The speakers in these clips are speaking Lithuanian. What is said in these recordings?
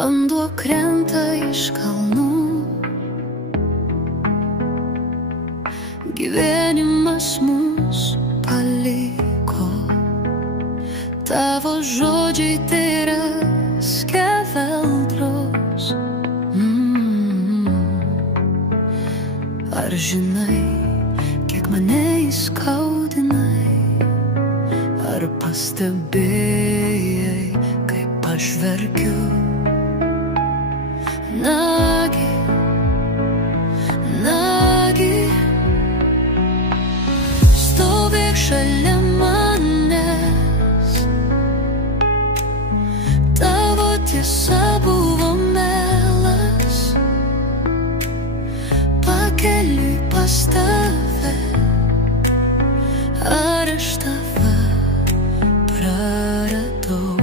Vanduo krenta iš kalnų, gyvenimas mus paliko. Tavo žodžiai tai yra skeveldros. Ar žinai, kiek mane įskaudinai? Ar pastebėjai, kaip aš verkiu? Nagi, nagi, stovėk šalia manęs. Tavo tiesa buvo melas. Pakeliui pas tave, ar aš tave praradau?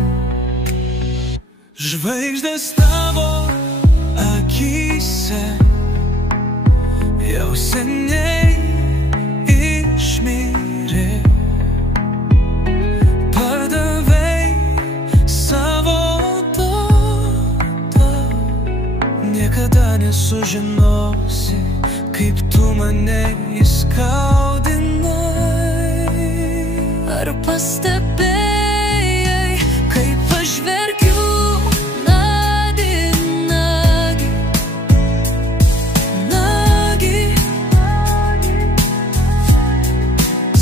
Žvaigždės tavo akyse jau seniai išmirė. Pardavei savo tautą. Niekada nesužinosi, kaip tu mane įskaudinai. Ar pastebėjai, kaip aš verkiu? Nagi, nagi, nagi,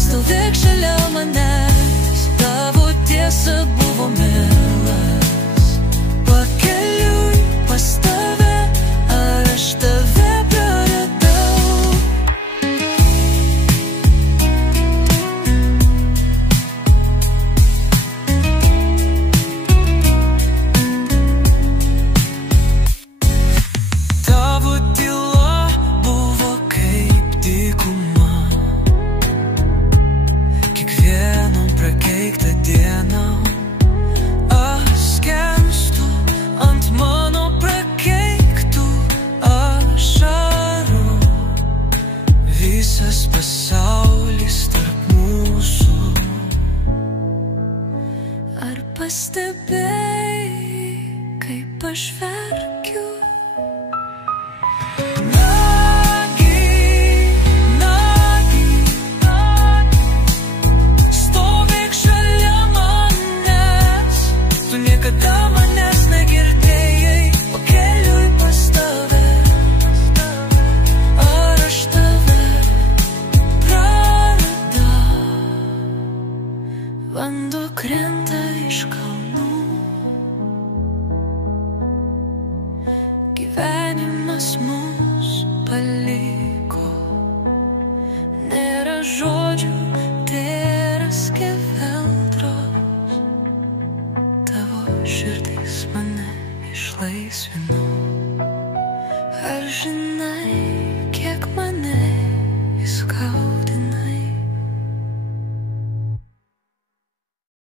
stovėk šalia manęs. Tavo tiesa buvo melas. Pakeliui pas tave, ar aš tave praradau? Tavo tyla buvo kaip dykuma. Kiekvieną prakeiktą dieną aš skęstu ant mano prakeiktų ašarų. Visas pasaulis tarp mūsų. Ar pastebėjai, kaip aš verkiu? Nagi, nagi, stovėk šalia manęs. Tu niekada manęs negirdėjai. Pakeliui pas tave, Ar aš tave praradau? Vanduo krenta iš kalnų, gyvenimas mus paliko. Nėra žodžių, tėra skeveldros. Tavo širdis mane išlaisvino. Ar žinai, kiek mane įskaudino?